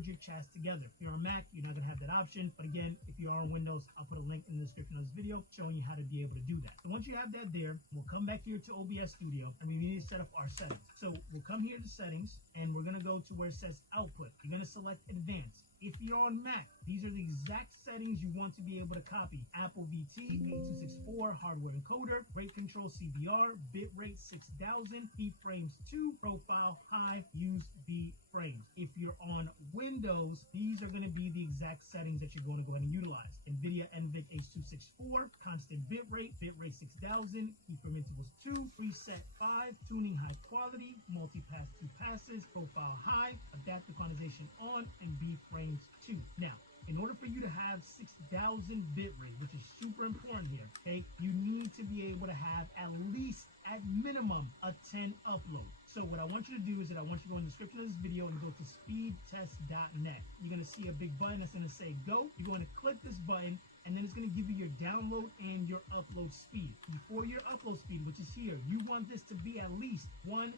merge your chats together. If you're on Mac, you're not going to have that option. But again, if you are on Windows, I'll put a link in the description of this video showing you how to be able to do that. So once you have that there, we'll come back here to OBS Studio and we need to set up our settings. So we'll come here to settings and we're going to go to where it says output. You're going to select advanced. If you're on Mac, these are the exact settings you want to be able to copy. Apple VT, 8264, hardware encoder, rate control CVR, bitrate 6000, keyframes 2, profile high, use B frames. If you're on Windows, these are going to be the exact settings that you're going to go ahead and utilize. NVIDIA NVIC H.264, constant bitrate, bitrate 6000, keyframe intervals 2, preset 5, tuning high quality, multipass 2 passes, profile high, adaptive quantization on, and B frames 2. Now, in order for you to have 6000 bitrate, which is super important here, okay, you need to be able to have at least, at minimum, a 10 upload. So what I want you to do is that I want you to go in the description of this video and go to speedtest.net. You're going to see a big button that's going to say go. You're going to click this button and then it's going to give you your download and your upload speed. Before your upload speed, which is here, you want this to be at least 10.00.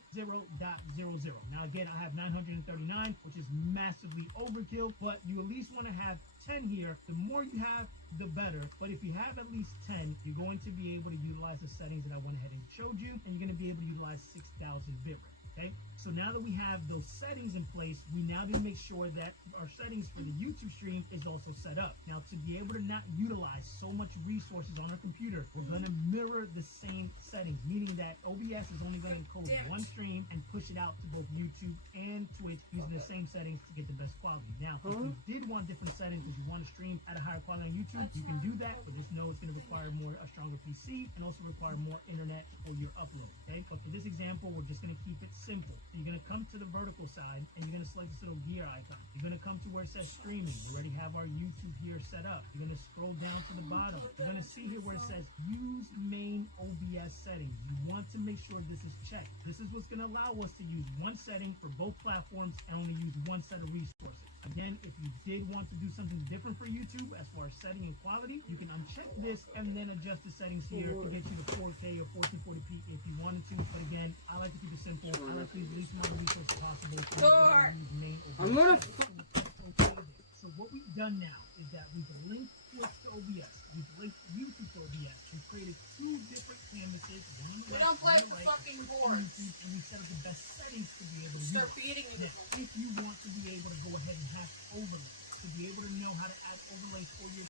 Now again, I have 939, which is massively overkill, but you at least want to have 10 here. The more you have, the better. But if you have at least 10, you're going to be able to utilize the settings that I went ahead and showed you, and you're going to be able to utilize 6000 bitrate. Okay, so now that we have those settings in place, we now need to make sure that our settings for the YouTube stream is also set up. Now, to be able to not utilize so much resources on our computer, we're going to mirror the same settings, meaning that OBS is only going to encode one stream and push it out to both YouTube and Twitch using the same settings to get the best quality. Now, if you did want different settings because you want to stream at a higher quality on YouTube, you can do that, but just know it's going to require a stronger PC and also require more internet for your upload. Okay, but for this example, we're just going to keep it simple. So you're going to come to the vertical side and you're going to select this little gear icon. You're going to come to where it says streaming. We already have our YouTube here set up. You're going to scroll down to the bottom. You're going to see here where it says use main OBS settings. You want to make sure this is checked. This is what's going to allow us to use one setting for both platforms and only use one set of resources. Again, if you did want to do something different for YouTube as far as setting and quality, you can uncheck this and then adjust the settings here to get you to 4K or 1440p if you wanted to. But again, I like to keep it simple. I like to use the least amount of resources possible. I'm gonna. So what we've done now is that we've linked Twitch to OBS, we've linked YouTube to OBS, and created two different canvases, one on the left, one on the right, fucking boards. And we set up the best settings to be able to Start use. beating me. Now, if you want to be able to go ahead and have overlays, to be able to know how to add overlays for your